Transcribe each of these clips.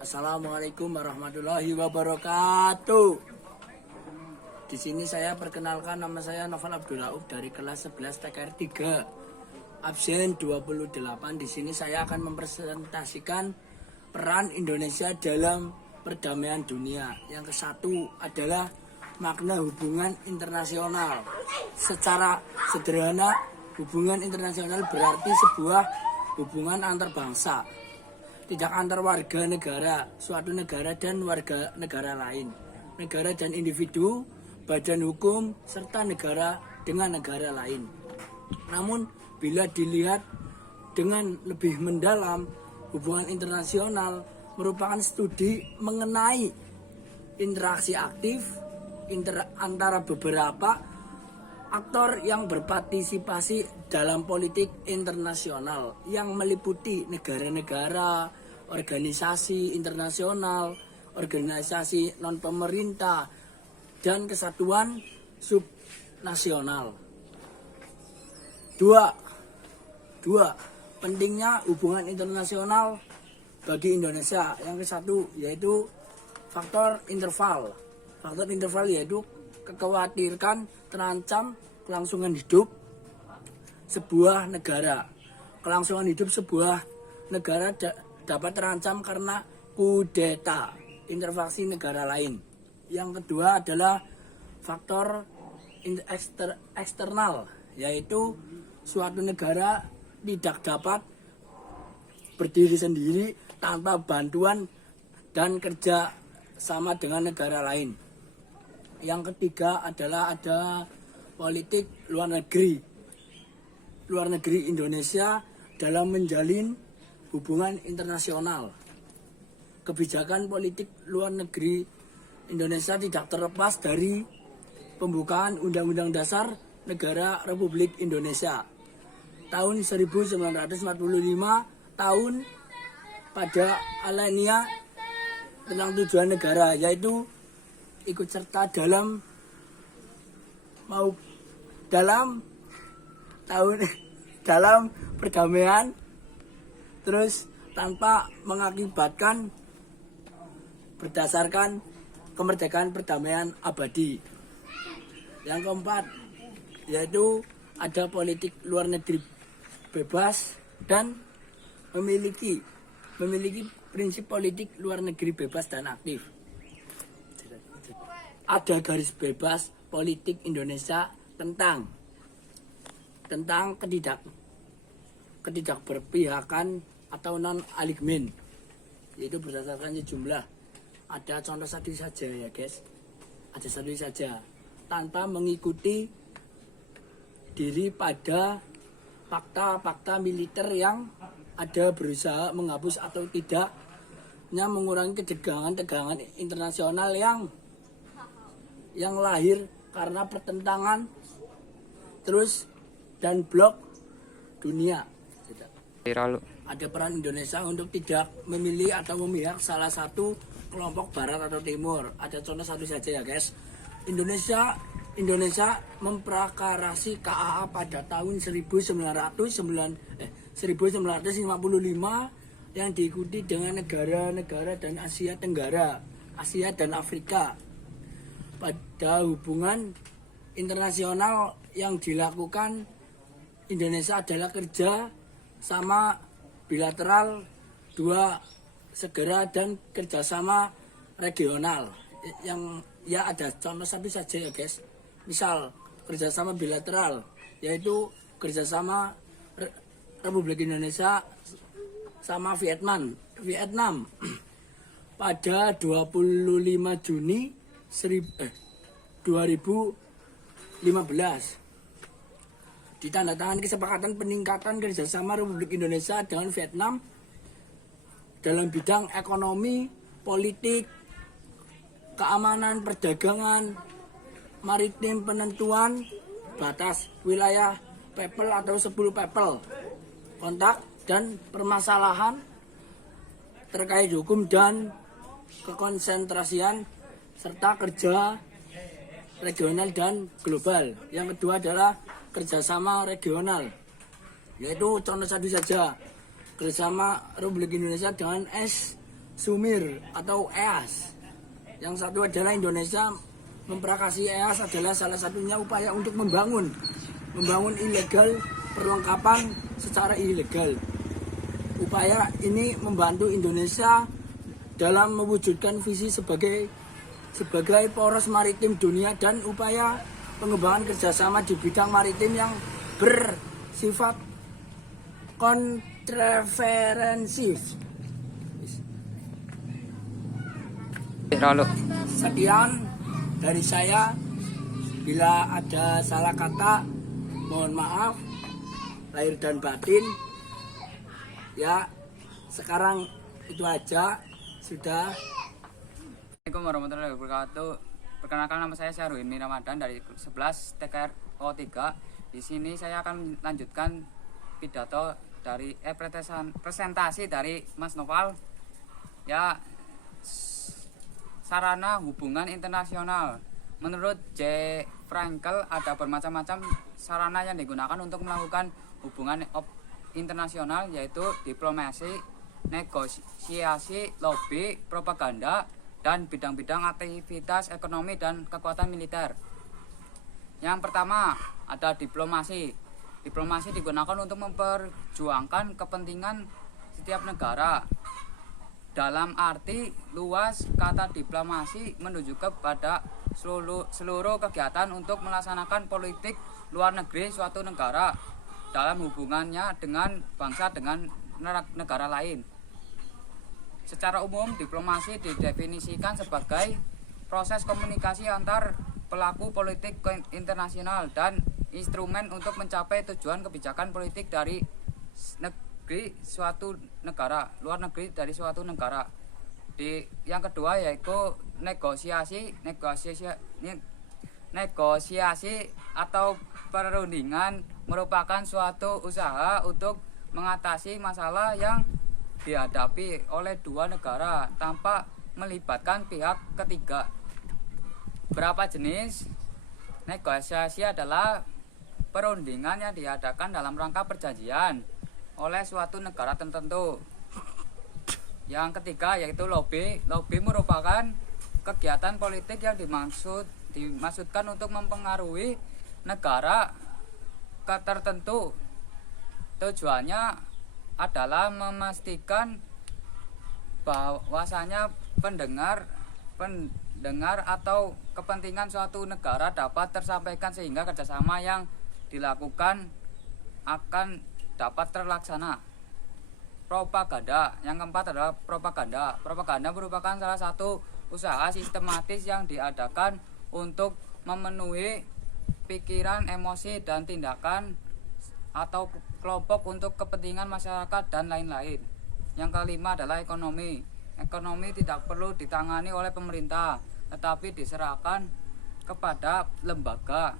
Assalamualaikum warahmatullahi wabarakatuh. Di sini saya perkenalkan, nama saya Novel Abdul Rauf dari kelas 11 TKR 3 absen 28. Di sini saya akan mempresentasikan peran Indonesia dalam perdamaian dunia. Yang ke-1 adalah makna hubungan internasional. Secara sederhana, hubungan internasional berarti sebuah hubungan antar bangsa, tidak antar warga negara suatu negara dan warga negara lain, negara dan individu, badan hukum, serta negara dengan negara lain. Namun bila dilihat dengan lebih mendalam, hubungan internasional merupakan studi mengenai interaksi aktif antara beberapa aktor yang berpartisipasi dalam politik internasional yang meliputi negara-negara, organisasi internasional, organisasi non-pemerintah, dan kesatuan subnasional. Dua, pentingnya hubungan internasional bagi Indonesia. Yang ke-1 yaitu faktor interval. Faktor interval yaitu kekhawatiran terancam kelangsungan hidup sebuah negara. Kelangsungan hidup sebuah negara dapat terancam karena kudeta, intervensi negara lain. Yang kedua adalah faktor eksternal, yaitu suatu negara tidak dapat berdiri sendiri tanpa bantuan dan kerja sama dengan negara lain. Yang ketiga adalah ada politik luar negeri. Luar negeri Indonesia dalam menjalin hubungan internasional. Kebijakan politik luar negeri Indonesia tidak terlepas dari pembukaan Undang-Undang Dasar Negara Republik Indonesia tahun 1945, tahun pada alinea tentang tujuan negara, yaitu ikut serta dalam perdamaian, terus tanpa mengakibatkan berdasarkan kemerdekaan perdamaian abadi. Yang keempat yaitu ada politik luar negeri bebas dan memiliki prinsip politik luar negeri bebas dan aktif. Ada garis bebas politik Indonesia tentang ketidakberpihakan atau non-aligmen, yaitu berdasarkan jumlah. Ada contoh satu saja ya guys, ada satu saja, tanpa mengikuti diri pada fakta-fakta militer yang ada berusaha menghapus atau tidaknya mengurangi ketegangan internasional yang lahir karena pertentangan terus dan blok dunia. Ada peran Indonesia untuk tidak memilih atau memihak salah satu kelompok barat atau timur. Ada contoh satu saja ya guys. Indonesia memprakarasi KAA pada tahun 1955 yang diikuti dengan negara-negara dan Asia Tenggara, Asia dan Afrika. Pada hubungan internasional yang dilakukan Indonesia adalah kerja sama bilateral, dua segera, dan kerjasama regional. Yang ya ada contoh satu saja ya guys. Misal kerjasama bilateral yaitu kerjasama Republik Indonesia sama Vietnam pada 25 Juni 2015 ditandatangani kesepakatan peningkatan kerjasama Republik Indonesia dengan Vietnam dalam bidang ekonomi, politik, keamanan, perdagangan, maritim, penentuan batas wilayah PEPL atau 10 PEPL, kontak dan permasalahan terkait hukum dan kekonsentrasian serta kerja regional dan global. Yang kedua adalah kerjasama regional, yaitu contoh satu saja, kerjasama Republik Indonesia dengan Sumir atau EAS. Yang satu adalah Indonesia memprakarya EAS adalah salah satunya upaya untuk membangun ilegal perlengkapan secara ilegal. Upaya ini membantu Indonesia dalam mewujudkan visi sebagai poros maritim dunia dan upaya pengembangan kerjasama di bidang maritim yang bersifat kontrafensif. Sekian dari saya. Bila ada salah kata, mohon maaf lahir dan batin. Ya, sekarang itu aja sudah. Assalamualaikum warahmatullahi wabarakatuh. Perkenalkan, nama saya Syahruini Ramadan dari 11 TKRO 3. Di sini saya akan melanjutkan pidato dari presentasi dari Mas Noval. Ya, sarana hubungan internasional. Menurut J. Frankel, ada bermacam-macam sarana yang digunakan untuk melakukan hubungan internasional, yaitu diplomasi, negosiasi, lobby, propaganda, dan bidang-bidang aktivitas ekonomi dan kekuatan militer. Yang pertama, ada diplomasi. Diplomasi digunakan untuk memperjuangkan kepentingan setiap negara. Dalam arti luas, kata diplomasi menunjuk kepada seluruh kegiatan untuk melaksanakan politik luar negeri suatu negara dalam hubungannya dengan bangsa dengan negara lain. Secara umum, diplomasi didefinisikan sebagai proses komunikasi antar pelaku politik internasional dan instrumen untuk mencapai tujuan kebijakan politik dari luar negeri dari suatu negara. Yang kedua yaitu negosiasi atau perundingan merupakan suatu usaha untuk mengatasi masalah yang dihadapi oleh dua negara tanpa melibatkan pihak ketiga. Berapa jenis? Negosiasi adalah perundingan yang diadakan dalam rangka perjanjian oleh suatu negara tertentu. Yang ketiga yaitu lobby. Lobby merupakan kegiatan politik yang dimaksudkan untuk mempengaruhi negara tertentu. Tujuannya adalah memastikan bahwasanya pendengar atau kepentingan suatu negara dapat tersampaikan sehingga kerjasama yang dilakukan akan dapat terlaksana. Propaganda. Yang keempat adalah propaganda. Propaganda merupakan salah satu usaha sistematis yang diadakan untuk memenuhi pikiran, emosi, dan tindakan atau kelompok untuk kepentingan masyarakat dan lain-lain. Yang kelima adalah ekonomi. Ekonomi tidak perlu ditangani oleh pemerintah, tetapi diserahkan kepada lembaga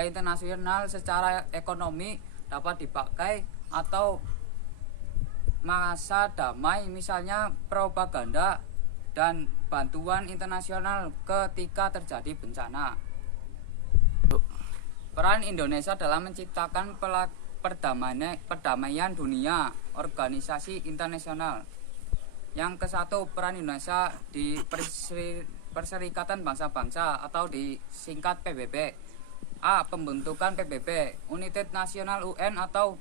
internasional. Secara ekonomi dapat dipakai atau masa damai, misalnya propaganda dan bantuan internasional ketika terjadi bencana. Peran Indonesia dalam menciptakan perdamaian dunia, organisasi internasional. Yang ke-1, peran Indonesia di Perserikatan Bangsa-Bangsa atau disingkat PBB. A. Pembentukan PBB, Unit Nasional UN atau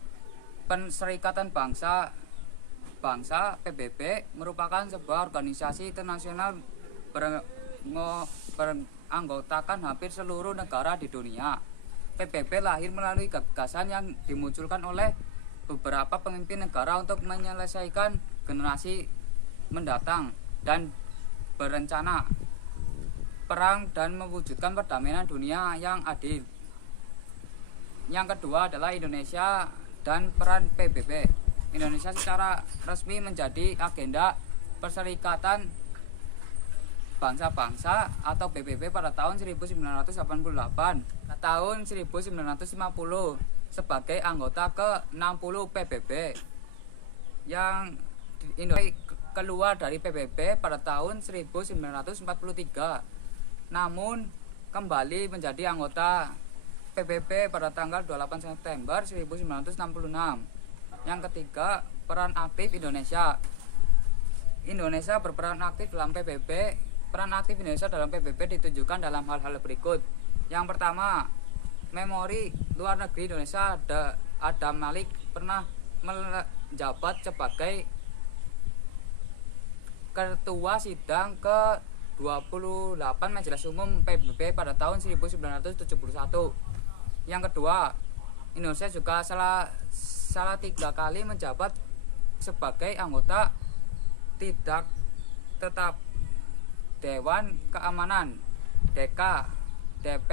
Perserikatan Bangsa PBB merupakan sebuah organisasi internasional beranggotakan hampir seluruh negara di dunia. PBB lahir melalui gagasan yang dimunculkan oleh beberapa pemimpin negara untuk menyelesaikan generasi mendatang dan berencana perang dan mewujudkan perdamaian dunia yang adil. Yang kedua adalah Indonesia dan peran PBB. Indonesia secara resmi menjadi agenda Perserikatan Bangsa-Bangsa atau PBB pada tahun 1988. Pada tahun 1950 sebagai anggota ke-60 PBB. Yang Indonesia keluar dari PBB pada tahun 1943. Namun kembali menjadi anggota PBB pada tanggal 28 September 1966. Yang ketiga, peran aktif Indonesia. Indonesia berperan aktif dalam PBB. Peran aktif Indonesia dalam PBB ditunjukkan dalam hal-hal berikut. Yang pertama, Memori Luar Negeri Indonesia Adam Malik pernah menjabat sebagai Ketua Sidang ke-28 Majelis Umum PBB pada tahun 1971. Yang kedua, Indonesia juga salah 3 kali menjabat sebagai anggota tidak tetap Dewan Keamanan PBB,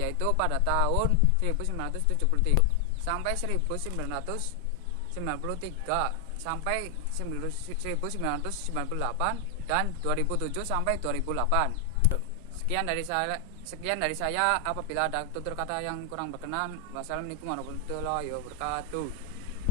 yaitu pada tahun 1973 sampai 1993 sampai 1998 dan 2007 sampai 2008. Sekian dari saya. Apabila ada tutur kata yang kurang berkenan, wassalamualaikum warahmatullahi wabarakatuh.